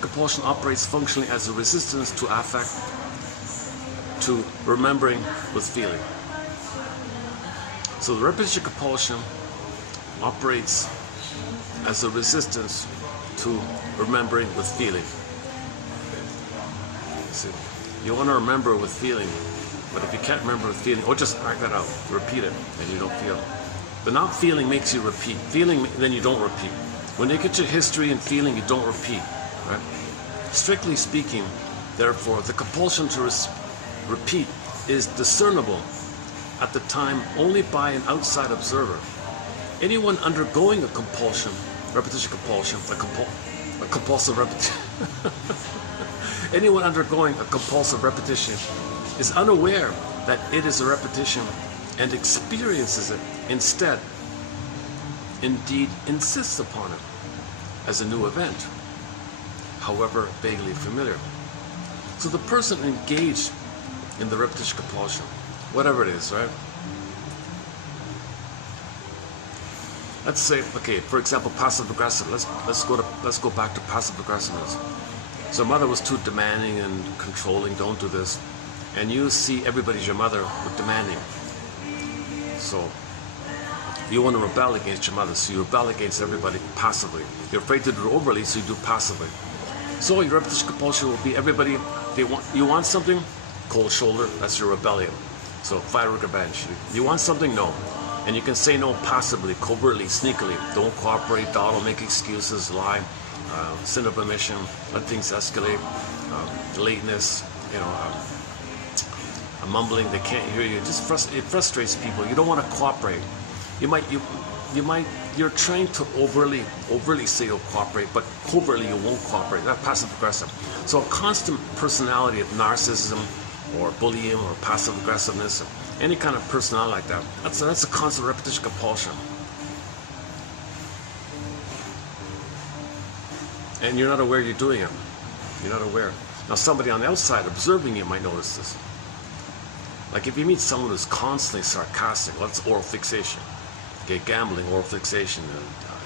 repetition compulsion operates functionally as a resistance to affect, to remembering with feeling. So the repetition compulsion operates as a resistance to remembering with feeling. See, you want to remember with feeling, but if you can't remember with feeling, or just act that out, repeat it, and you don't feel. The not feeling makes you repeat. Feeling, then you don't repeat. When you get to history and feeling, you don't repeat. Right? Strictly speaking, therefore, the compulsion to repeat is discernible at the time only by an outside observer. Anyone undergoing a compulsion, repetition compulsion, a compulsive repetition, anyone undergoing a compulsive repetition is unaware that it is a repetition and experiences it instead, indeed insists upon it as a new event, however vaguely familiar. So the person engaged in the repetition compulsion, whatever it is, right? Let's say, okay, for example, passive aggressive. Let's go back to passive aggressiveness. So mother was too demanding and controlling. Don't do this, and you see everybody's your mother with demanding. So you want to rebel against your mother, so you rebel against everybody passively. You're afraid to do it overly, so you do passively. So your repetition compulsion will be everybody. You want something, cold shoulder. That's your rebellion. So fire revenge. You want something, no. And you can say no passively, covertly, sneakily. Don't cooperate, dawdle, make excuses, lie, sin of omission, let things escalate, lateness, mumbling, they can't hear you. It frustrates people. You don't want to cooperate. You're trying to overly say you'll cooperate, but covertly you won't cooperate. That's passive aggressive. So a constant personality of narcissism or bullying or passive aggressiveness, any kind of personality like that, that's a constant repetition compulsion. And you're not aware you're doing it. You're not aware. Now somebody on the outside observing you might notice this. Like if you meet someone who's constantly sarcastic, well, that's oral fixation. Okay, gambling, oral fixation,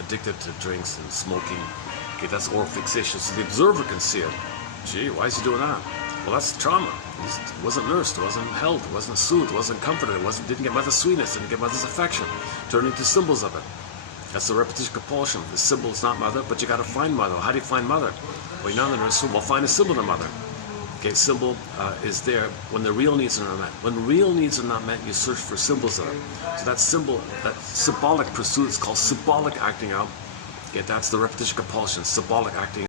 addicted to drinks and smoking. Okay, that's oral fixation. So the observer can see it. Gee, why is he doing that? Well, that's trauma. He wasn't nursed, wasn't held, wasn't soothed, wasn't comforted, didn't get mother's sweetness, didn't get mother's affection, turning to symbols of it. That's the repetition compulsion. The symbol is not mother, but you got to find mother. How do you find mother? Well, you're not going to find a symbol of mother. Okay, symbol is there when the real needs are not met. When real needs are not met, you search for symbols of it. So that symbol, that symbolic pursuit is called symbolic acting out. Okay, that's the repetition compulsion, symbolic acting